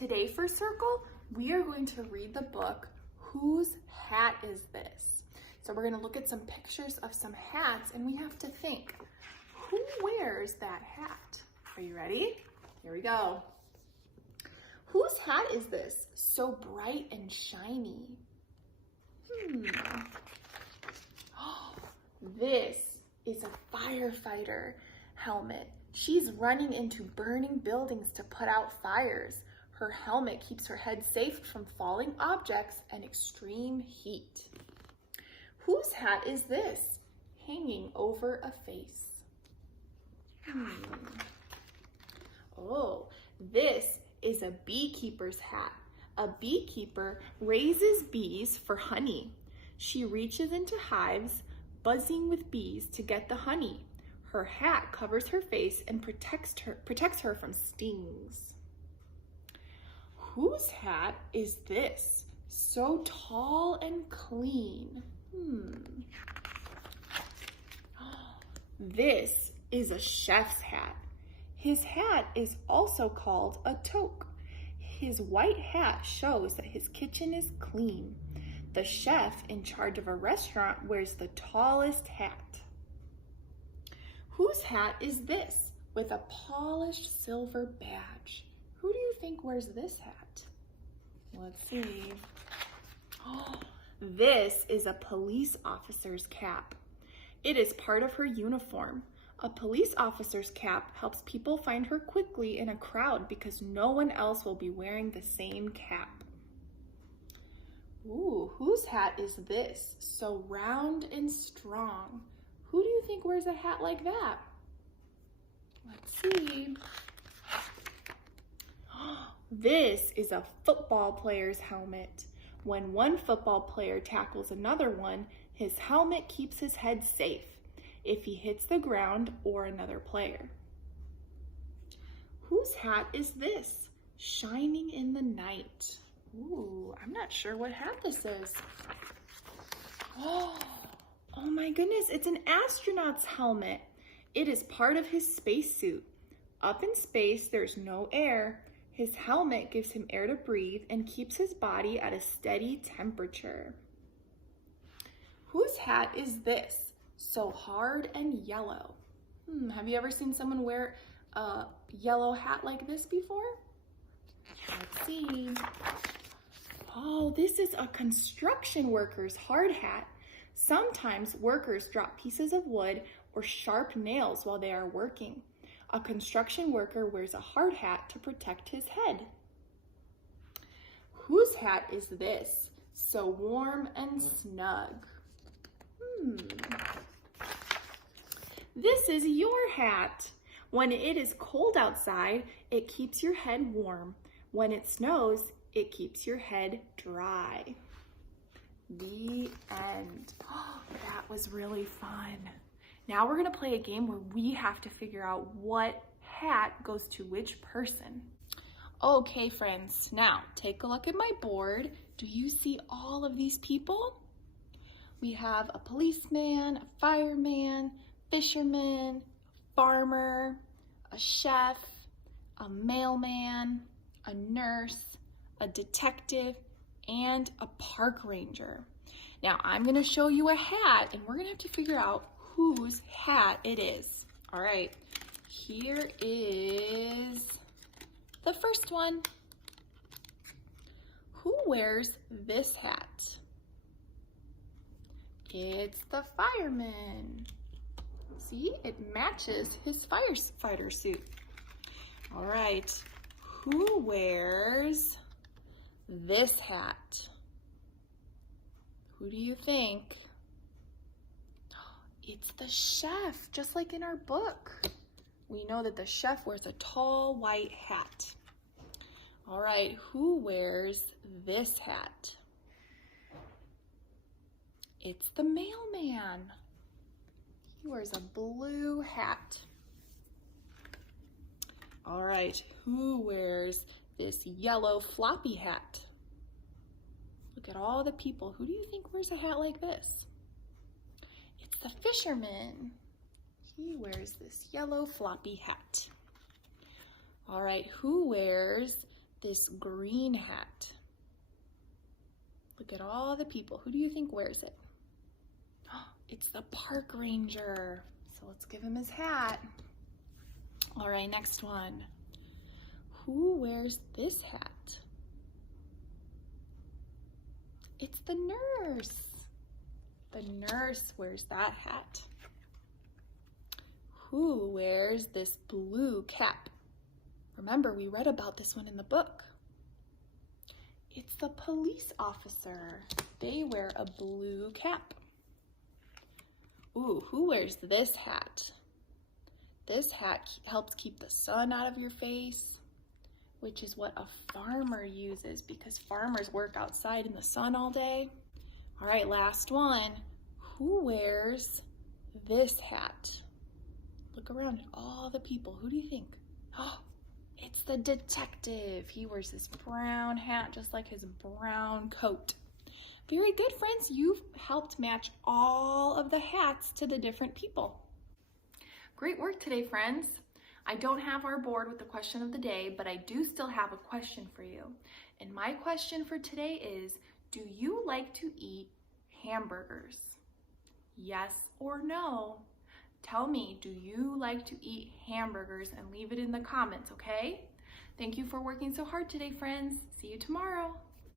Today for Circle, we are going to read the book, Whose Hat Is This? So we're going to look at some pictures of some hats and we have to think, who wears that hat? Are you ready? Here we go. Whose hat is this? So bright and shiny. This is a firefighter helmet. She's running into burning buildings to put out fires. Her helmet keeps her head safe from falling objects and extreme heat. Whose hat is this? Hanging over a face. Oh, this is a beekeeper's hat. A beekeeper raises bees for honey. She reaches into hives, buzzing with bees to get the honey. Her hat covers her face and protects her from stings. Whose hat is this? So tall and clean. This is a chef's hat. His hat is also called a toque. His white hat shows that his kitchen is clean. The chef in charge of a restaurant wears the tallest hat. Whose hat is this with a polished silver badge? Who do you think wears this hat? Let's see. This is a police officer's cap. It is part of her uniform. A police officer's cap helps people find her quickly in a crowd because no one else will be wearing the same cap. Ooh, whose hat is this? So round and strong. Who do you think wears a hat like that? Let's see. This is a football player's helmet. When one football player tackles another one, his helmet keeps his head safe if he hits the ground or another player. Whose hat is this? Shining in the night. Ooh, I'm not sure what hat this is. Oh my goodness, it's an astronaut's helmet. It is part of his spacesuit. Up in space, there's no air. His helmet gives him air to breathe and keeps his body at a steady temperature. Whose hat is this? So hard and yellow. Have you ever seen someone wear a yellow hat like this before? Let's see. Oh, this is a construction worker's hard hat. Sometimes workers drop pieces of wood or sharp nails while they are working. A construction worker wears a hard hat to protect his head. Whose hat is this? So warm and snug. This is your hat. When it is cold outside, it keeps your head warm. When it snows, it keeps your head dry. The end. Oh, that was really fun. Now we're gonna play a game where we have to figure out what hat goes to which person. Okay, friends, now take a look at my board. Do you see all of these people? We have a policeman, a fireman, fisherman, farmer, a chef, a mailman, a nurse, a detective, and a park ranger. Now I'm gonna show you a hat and we're gonna have to figure out whose hat it is. All right, here is the first one. Who wears this hat? It's the fireman. See, it matches his firefighter suit. All right, who wears this hat? Who do you think? It's the chef, just like in our book. We know that the chef wears a tall white hat. All right, who wears this hat? It's the mailman. He wears a blue hat. All right, who wears this yellow floppy hat? Look at all the people. Who do you think wears a hat like this? It's the fisherman. He wears this yellow floppy hat. All right, who wears this green hat? Look at all the people. Who do you think wears it? It's the park ranger. So let's give him his hat. All right, next one. Who wears this hat? It's the nurse. The nurse wears that hat. Who wears this blue cap? Remember, we read about this one in the book. It's the police officer. They wear a blue cap. Ooh, who wears this hat? This hat helps keep the sun out of your face, which is what a farmer uses because farmers work outside in the sun all day. All right, last one. Who wears this hat? Look around at all the people. Who do you think? Oh, it's the detective. He wears this brown hat just like his brown coat. Very good, friends. You've helped match all of the hats to the different people. Great work today, friends. I don't have our board with the question of the day, but I do still have a question for you. And my question for today is, do you like to eat hamburgers? Yes or no? Tell me, do you like to eat hamburgers, and leave it in the comments, okay? Thank you for working so hard today, friends. See you tomorrow.